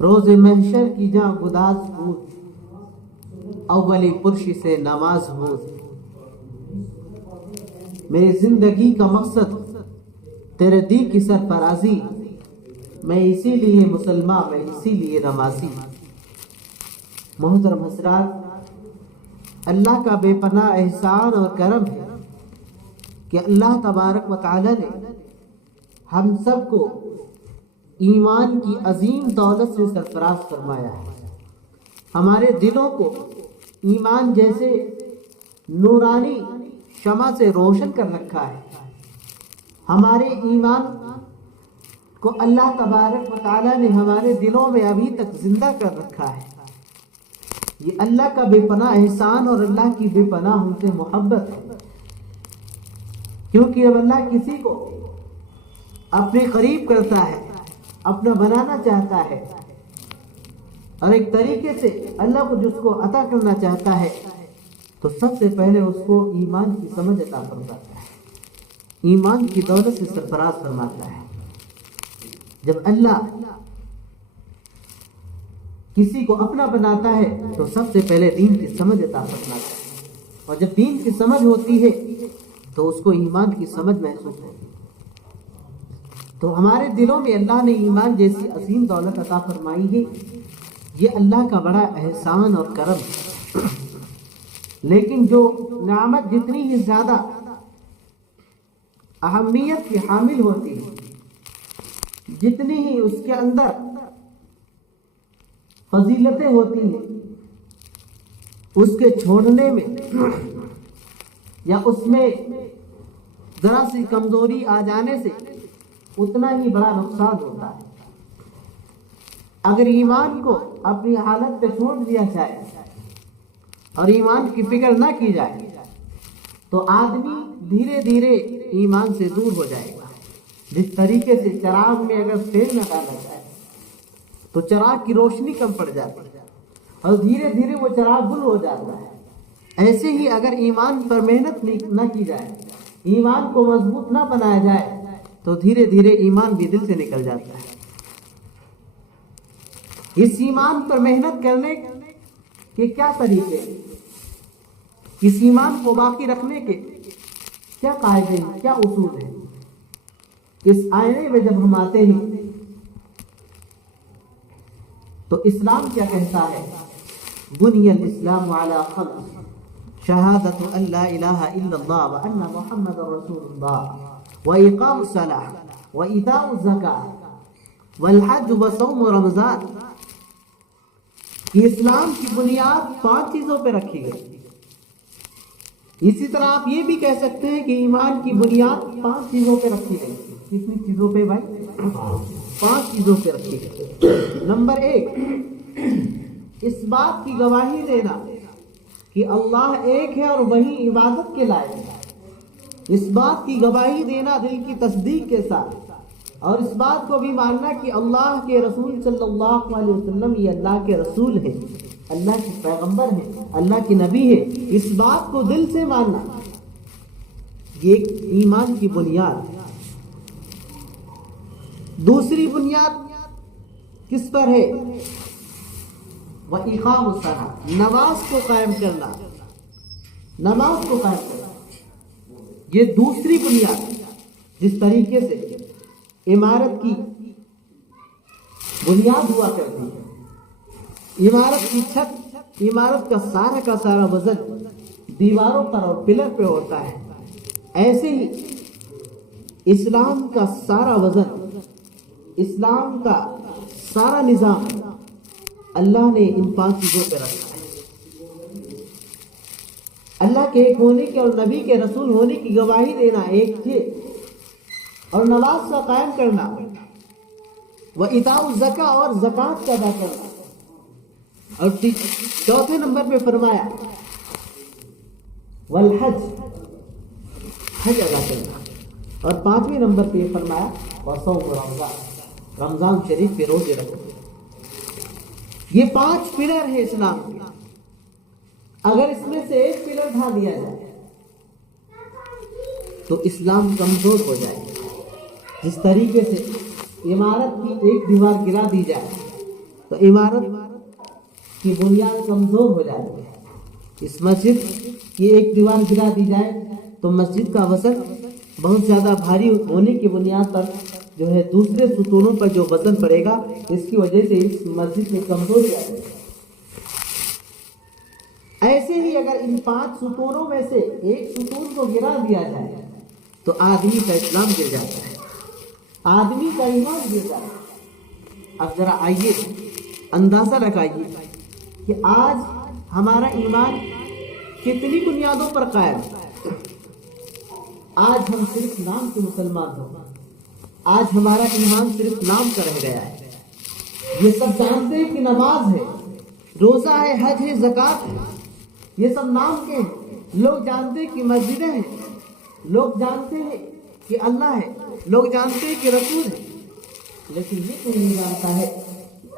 روز محشر کی جاں گداز بود، اولی پرشی سے نماز بود۔ میری زندگی کا مقصد تیرے دی کی سرفرازی، میں اسی لیے مسلمان، میں اسی لیے نمازی۔ محترم حضرات، اللہ کا بے پناہ احسان اور کرم ہے کہ اللہ تبارک و تعالی نے ہم سب کو ایمان کی عظیم دولت سے سرفراز فرمایا ہے۔ ہمارے دلوں کو ایمان جیسے نورانی شمع سے روشن کر رکھا ہے۔ ہمارے ایمان کو اللہ تبارک و تعالی نے ہمارے دلوں میں ابھی تک زندہ کر رکھا ہے۔ یہ اللہ کا بے پناہ احسان اور اللہ کی بے پناہ ہم سے محبت ہے، کیونکہ اب اللہ کسی کو اپنے قریب کرتا ہے، اپنا بنانا چاہتا ہے، اور ایک طریقے سے اللہ کو جس کو عطا کرنا چاہتا ہے تو سب سے پہلے اس کو ایمان کی سمجھ عطا فرماتا ہے، ایمان کی دولت سے سرفراز فرماتا ہے۔ جب اللہ کسی کو اپنا بناتا ہے تو سب سے پہلے دین کی سمجھ عطا فرماتا ہے، اور جب دین کی سمجھ ہوتی ہے تو اس کو ایمان کی سمجھ محسوس ہوتی ہے۔ تو ہمارے دلوں میں اللہ نے ایمان جیسی عظیم دولت عطا فرمائی ہے، یہ اللہ کا بڑا احسان اور کرم ہے۔ لیکن جو نعمت جتنی ہی زیادہ اہمیت کی حامل ہوتی ہے، جتنی ہی اس کے اندر فضیلتیں ہوتی ہیں، اس کے چھوڑنے میں یا اس میں ذرا سی کمزوری آ جانے سے اتنا ہی بڑا نقصان ہوتا ہے۔ اگر ایمان کو اپنی حالت پہ چھوڑ دیا جائے اور ایمان کی فکر نہ کی جائے تو آدمی دھیرے دھیرے ایمان سے دور ہو جائے گا۔ جس طریقے سے چراغ میں اگر تیل نہ ڈالا جائے تو چراغ کی روشنی کم پڑ جاتی ہے اور دھیرے دھیرے وہ چراغ گل ہو جاتا ہے۔ ایسے ہی اگر ایمان پر محنت نہ کی جائے، ایمان کو مضبوط نہ بنایا جائے تو دھیرے دھیرے ایمان بھی دل سے نکل جاتا ہے۔ اس ایمان پر محنت کرنے کے کیا طریقے ہیں؟ اس ایمان کو باقی رکھنے کے کیا قاعدے ہیں، کیا اصول ہیں؟ اس آئینے میں جب ہم آتے ہیں تو اسلام کیا کہتا ہے؟ بنی الاسلام علی خمس، شہادت ان لا الہ الا اللہ وان محمد رسول اللہ، واقام الصلاۃ وایتاء الزکاۃ والحج وصوم رمضان۔ اسلام کی بنیاد 5 چیزوں پہ رکھی گئی۔ اسی طرح آپ یہ بھی کہہ سکتے ہیں کہ ایمان کی بنیاد 5 چیزوں پہ رکھی گئی۔ کتنی چیزوں پہ بھائی؟ 5 چیزوں پہ رکھی گئی۔ نمبر 1، اس بات کی گواہی دینا کہ اللہ ایک ہے اور وہی عبادت کے لائق ہے۔ اس بات کی گواہی دینا دل کی تصدیق کے ساتھ، اور اس بات کو بھی ماننا کہ اللہ کے رسول صلی اللہ علیہ وسلم یہ اللہ کے رسول ہیں، اللہ کے پیغمبر ہیں، اللہ کے نبی ہیں۔ اس بات کو دل سے ماننا یہ ایمان کی بنیاد ہے۔ دوسری بنیاد کس پر ہے؟ وَإِقَامُ الصَّلَاةِ، نماز کو قائم کرنا، نماز کو قائم کرنا یہ دوسری بنیاد ہے۔ جس طریقے سے عمارت کی بنیاد ہوا کرتی ہے، عمارت کی چھت، عمارت کا سارا وزن دیواروں پر اور پلر پہ ہوتا ہے، ایسے ہی اسلام کا سارا وزن، اسلام کا سارا نظام اللہ نے ان 5 چیزوں پہ رکھا ہے۔ اللہ کے ایک ہونے کے اور نبی کے رسول ہونے کی گواہی دینا ایک تھے، اور نماز کا قائم کرنا، وَإِيتَاءُ الزَّكَاةِ اور زکوٰۃ کا ادا کرنا، اور چوتھے نمبر پہ فرمایا والحج، حج ادا کرنا، اور 5ویں نمبر پہ یہ فرمایا وصوم رمضان، رمضان شریف کے روزے رکھو۔ یہ 5 پلر ہیں اسلام کے۔ اگر اس میں سے ایک پلر ڈھا دیا جائے تو اسلام کمزور ہو جائے گا۔ جس طریقے سے عمارت کی ایک دیوار گرا دی جائے تو عمارت کی بنیاد کمزور ہو جاتی ہے. اس مسجد کی ایک دیوار گرا دی جائے تو مسجد کا وزن بہت زیادہ بھاری ہونے کی بنیاد پر جو ہے دوسرے ستونوں پر جو وزن پڑے گا اس کی وجہ سے اس مسجد میں کمزوری آ جائے گی. ایسے ہی اگر ان 5 ستونوں میں سے ایک ستون کو گرا دیا جائے تو آدمی کا اسلام گر جاتا ہے, آدمی کا ایمان گر جاتا ہے. اب ذرا آئیے اندازہ لگائیے کہ آج ہمارا ایمان کتنی بنیادوں پر قائم ہے. آج ہم صرف نام کے مسلمان ہوں, آج ہمارا ایمان صرف نام کا رہ گیا ہے. یہ سب جانتے ہیں کہ نماز ہے, روزہ ہے, حج ہے, زکوٰۃ ہے, یہ سب نام کے ہیں. لوگ جانتے ہیں کہ مسجدیں ہیں, لوگ جانتے ہیں کہ اللہ ہے, لوگ جانتے ہیں کہ رسول ہے, لیکن یہ کوئی نہیں جانتا ہے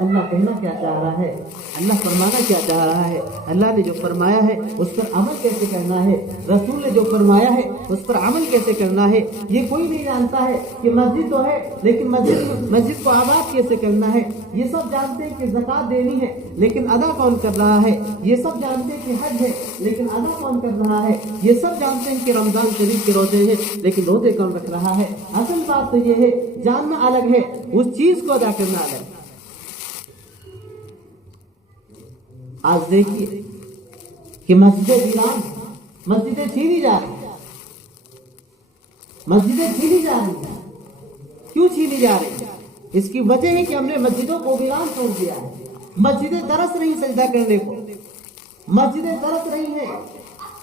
اللہ کہنا کیا چاہ رہا ہے, اللہ فرمانا کیا چاہ رہا ہے, اللہ نے جو فرمایا ہے اس پر عمل کیسے کرنا ہے, رسول نے جو فرمایا ہے اس پر عمل کیسے کرنا ہے. یہ کوئی نہیں جانتا ہے کہ مسجد تو ہے لیکن مسجد کو آباد کیسے کرنا ہے. یہ سب جانتے ہیں کہ زکوٰۃ دینی ہے لیکن ادا کون کر رہا ہے. یہ سب جانتے ہیں کہ حج ہے لیکن ادا کون کر رہا ہے. یہ سب جانتے ہیں کہ رمضان شریف کے روزے ہیں لیکن روزے کون رکھ رہا ہے. اصل بات تو یہ ہے جاننا الگ ہے, اس چیز کو ادا کرنا الگ ہے. آج دیکھیے کہ مسجدیں ویران, مسجدیں چھینی جا رہی ہیں, مسجدیں چھینی جا رہی ہیں. کیوں چھینی جا رہی ہیں؟ اس کی وجہ ہے کہ ہم نے مسجدوں کو ویران چھوڑ دیا ہے. مسجدیں ترس رہی سجدہ کرنے کو, مسجدیں ترس رہی ہیں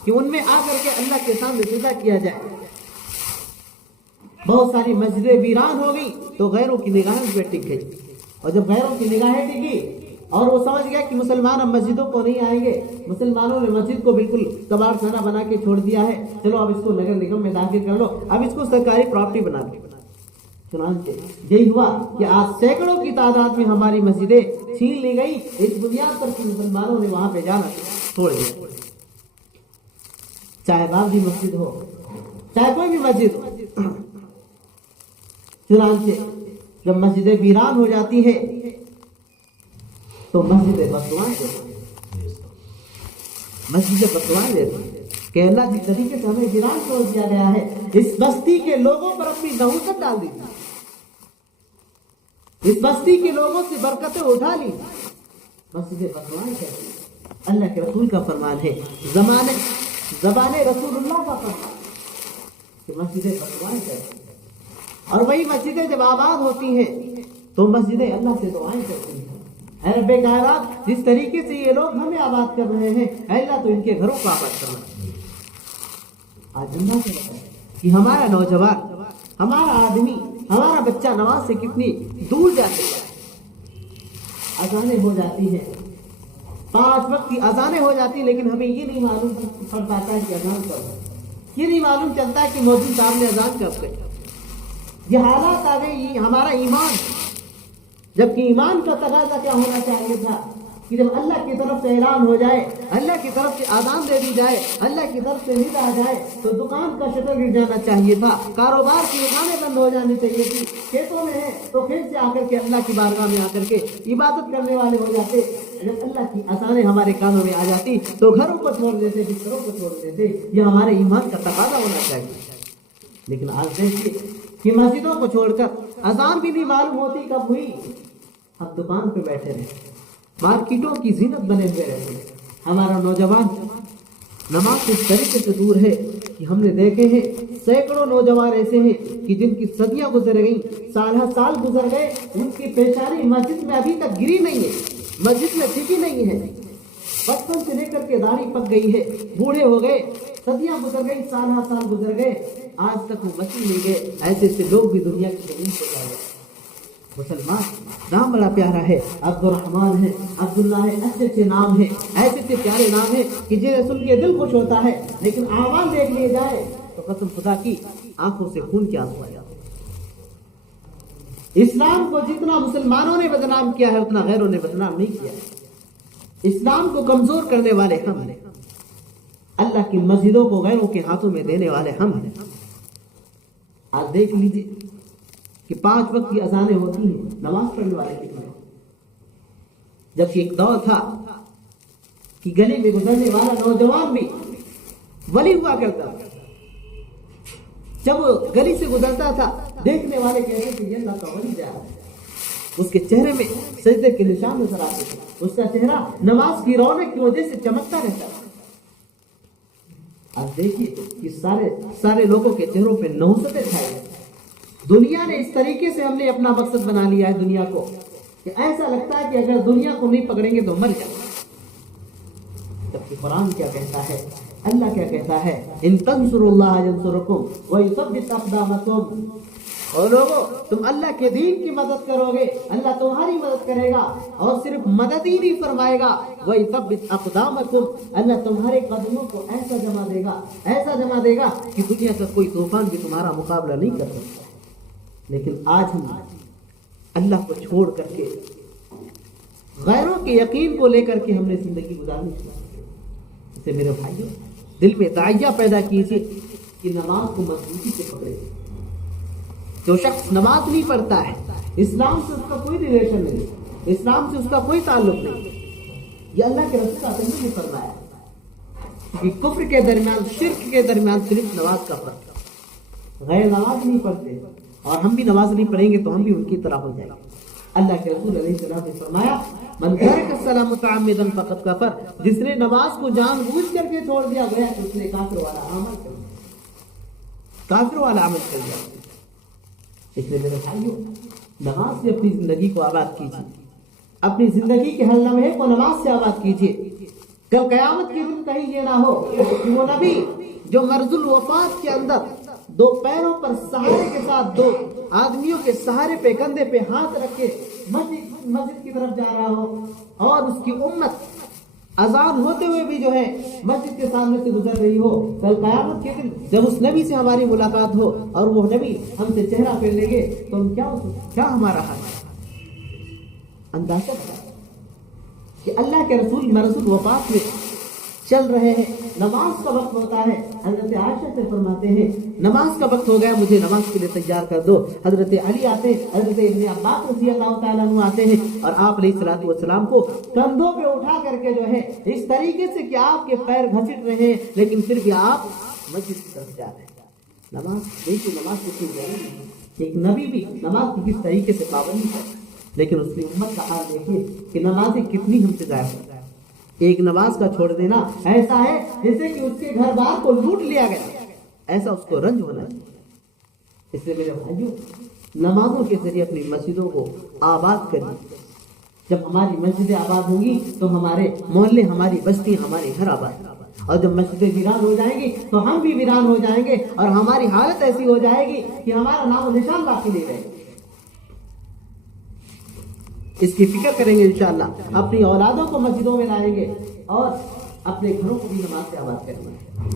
کہ ان میں آ کر کے اللہ کے سامنے سجدہ کیا جائے. بہت ساری مسجدیں ویران ہو گئی تو غیروں کی نگاہیں پہ ٹک گئی, اور جب غیروں کی نگاہیں ٹکی اور وہ سمجھ گیا کہ مسلمان اب مسجدوں کو نہیں آئیں گے, مسلمانوں نے مسجد کو بالکل کباڑ خانہ بنا کے چھوڑ دیا ہے, چلو اب اس کو نگر نگم میں داخل کر لو, اب اس کو سرکاری پراپرٹی بنا دو. چنانچہ یہی ہوا کہ آج سینکڑوں کی تعداد میں ہماری مسجدیں چھین لی گئی اس بنیاد پر کہ مسلمانوں نے وہاں پہ جانا چھوڑ دیا. چاہے بابری مسجد ہو, چاہے کوئی بھی مسجد ہو. چنانچہ جب مسجدیں ویران ہو جاتی ہے تو مسجدیں بددعائیں دیتی, مسجدیں بددعائیں دیتی کہ اللہ جس طریقے سے ہمیں ویران چھوڑ دیا گیا ہے اس بستی کے لوگوں پر اپنی نحوست ڈال دی, اس بستی کے لوگوں سے برکتیں اٹھا لی, مسجدیں بددعائیں کرتی. اللہ کے رسول کا فرمان ہے, زبان رسول اللہ کا فرمان کہ مسجدیں بددعائیں کرتی. اور وہی مسجدیں جب آباد ہوتی ہیں تو مسجدیں اللہ سے دعائیں کرتی ہیں, اے رب کائنات جس طریقے سے یہ لوگ ہمیں آباد کر رہے ہیں اے اللہ تو ان کے گھروں کو آباد کرنا. آج اللہ سے کہ ہمارا نوجوان, ہمارا آدمی, ہمارا بچہ نماز سے کتنی دور جاتے ہیں. اذانیں ہو جاتی ہیں, 5 وقت کی اذانیں ہو جاتی ہیں, لیکن ہمیں یہ نہیں معلوم پڑ پاتا ہے کہ اذان کب ہے, یہ نہیں معلوم چلتا ہے کہ مودی صاحب نے اذان کب کہی. یہ حالات آ گئی. ہمارا ایمان, جبکہ ایمان کا تقاضا کیا ہونا چاہیے تھا کہ جب اللہ کی طرف سے اعلان ہو جائے, اللہ کی طرف سے اذان دے دی جائے, اللہ کی طرف سے ندا آ جائے تو دکان کا شٹر گر جانا چاہیے تھا, کاروبار کی دکانیں بند ہو جانی چاہیے تھی. کھیتوں میں ہے تو کھیت سے آ کر کے اللہ کی بارگاہ میں آ کر کے عبادت کرنے والے ہو جاتے. جب اللہ کی اذانیں ہمارے کانوں میں آ جاتی تو گھروں کو چھوڑ دیتے, بستروں کو چھوڑ دیتے. یہ ہمارے ایمان کا تقاضا ہونا چاہیے. لیکن آج دیکھیے کہ مسجدوں کو چھوڑ کر اذان بھی نہیں معلوم ہوتی کب ہوئی, اب دکان پہ بیٹھے رہے, مارکیٹوں کی زینت بنے ہوئے رہتے ہیں. ہمارا نوجوان نماز اس طریقے سے دور ہے کہ ہم نے دیکھے ہیں سینکڑوں نوجوان ایسے ہیں کہ جن کی صدیاں گزر گئیں, سال گزر گئے, ان کی پیشانی مسجد میں ابھی تک گری نہیں ہے, مسجد میں ٹکی نہیں ہے. بچپن سے لے کر کے داڑھی پک گئی ہے, بوڑھے ہو گئے, صدیاں گزر گئی, سال گزر گئے, آج تک وہ مسجد نہیں گئے. ایسے ایسے لوگ بھی دنیا کی زمین پہ جا گئے. مسلمان نام بڑا پیارا ہے, عبد الرحمان ہے, عبداللہ ہے, اچھے اچھے نام ہیں, ایسے ایسے پیارے نام ہیں کہ جنہیں سن کے دل خوش ہوتا ہے, لیکن اعمال دیکھ لیے جائے تو قسم خدا کی آنکھوں سے خون کے آنسو آ جاتے ہیں. اسلام کو جتنا مسلمانوں نے بدنام کیا ہے اتنا غیروں نے بدنام نہیں کیا. اسلام کو کمزور کرنے والے ہم ہیں, اللہ کی مسجدوں کو غیروں کے ہاتھوں میں دینے والے ہم ہیں. آج دیکھ لیجیے کہ 5 وقت کی اذانیں ہوتی ہیں, نماز پڑھنے والے کتنے, جبکہ ایک دور تھا کہ گلی میں گزرنے والا نوجوان بھی ولی ہوا کرتا تھا. جب وہ گلی سے گزرتا تھا دیکھنے والے کہتے کہ یہ اللہ کا ولی جا رہا ہے. اس کے چہرے میں سجدے کے نشان نظر آتے تھے. اس کا چہرہ نماز کی رونق کی وجہ سے چمکتا رہتا تھا. اب دیکھیے کہ سارے لوگوں کے چہروں پہ نحوستیں چھائی ہیں. دنیا نے اس طریقے سے ہم نے اپنا مقصد بنا لیا ہے دنیا کو کہ ایسا لگتا ہے کہ اگر دنیا کو نہیں پکڑیں گے تو مر جائیں. جبکہ قرآن کیا کہتا ہے, اللہ کیا کہتا ہے, ان تنصروا اللہ ینصرکم ویثبت اقدامکم. اور لوگوں تم اللہ کے دین کی مدد کرو گے اللہ تمہاری مدد کرے گا, اور صرف مدد ہی نہیں فرمائے گا ویثبت اقدامکم, اللہ تمہارے قدموں کو ایسا جما دے گا کہ دنیا کا کوئی طوفان بھی تمہارا مقابلہ نہیں کر سکتا. لیکن آج ہم اللہ کو چھوڑ کر کے غیروں کے یقین کو لے کر کے ہم نے زندگی گزارنی شروع کی. اسے میرے بھائیوں دل میں داعیہ پیدا کیجیے کہ نماز کو مضبوطی سے پکڑے. جو شخص نماز نہیں پڑھتا ہے اسلام سے اس کا کوئی ریلیشن نہیں, اسلام سے اس کا کوئی تعلق نہیں. یہ اللہ کے رسول صلی اللہ علیہ وسلم نے فرمایا کہ کفر کے درمیان شرک کے درمیان صرف نماز کا فرق ہے. غیر نماز نہیں پڑھتے اور ہم بھی نماز نہیں پڑھیں گے تو ہم بھی ان کی طرح ہو جائیں گے. اللہ کے رسول علیہ السلام نے فرمایا من ترک الصلاۃ متعمدا فقد کفر, جس نے نماز کو جان بوجھ کر کے چھوڑ دیا گیا تو اس نے کافر والا عمل کر دیا. اس لیے میرے بھائیوں نماز سے اپنی زندگی کو آباد کیجیے, اپنی زندگی کے ہر لمحے کو نماز سے آباد کیجیے. کل قیامت کے دن کہیں یہ نہ ہو کہ وہ نبی جو مرض الوفات کے اندر دو پیروں پر سہارے کے ساتھ دو آدمیوں کے سہارے پہ کندھے پہ ہاتھ رکھ کے مسجد کی طرف جا رہا ہو, اور اس کی امت اذان ہوتے ہوئے بھی جو ہے مسجد کے سامنے سے گزر رہی ہو. کل قیامت کے دن جب اس نبی سے ہماری ملاقات ہو اور وہ نبی ہم سے چہرہ پھیر لیں گے تو ہم کیا ہمارا حال ہے. اندازہ کہ اللہ کے رسول مرض الوفات میں چل رہے ہیں, نماز کا وقت ہوتا ہے. حضرت عائشہ سے فرماتے ہیں نماز کا وقت ہو گیا, مجھے نماز کے لیے تیار کر دو. حضرت علی آتے ہیں, حضرت ابن عباس رضی اللہ تعالیٰ عنہ آتے ہیں اور آپ علیہ الصلوۃ والسلام کو کندھوں پہ اٹھا کر کے جو ہے اس طریقے سے کہ آپ کے پیر گھسٹ رہے ہیں لیکن پھر بھی آپ مسجد کی طرف جا رہے ہیں. نماز دیکھیے نماز کتنی ضروری ہے. ایک نبی بھی نماز کی کس طریقے سے پابندی کرتا ہے, لیکن اس کی امت کا حال دیکھیے کہ نمازیں کتنی ہم سے ضائع ہو جائے. ایک نماز کا چھوڑ دینا ایسا ہے جیسے کہ اس کے گھر بار کو لوٹ لیا گیا, ایسا اس کو رنج ہونا چاہیے. اس لیے میرے بھائیوں نمازوں کے ذریعے اپنی مسجدوں کو آباد کریے. جب ہماری مسجدیں آباد ہوں گی تو ہمارے محلے, ہماری بستی, ہمارے گھر آباد, اور جب مسجدیں ویران ہو جائیں گی تو ہم بھی ویران ہو جائیں گے اور ہماری حالت ایسی ہو جائے گی کہ ہمارا نام و نشان باقی نہیں رہے گا. اس کی فکر کریں گے انشاءاللہ, اپنی اولادوں کو مسجدوں میں لائیں گے اور اپنے گھروں کو بھی نماز سے آباد کریں گے.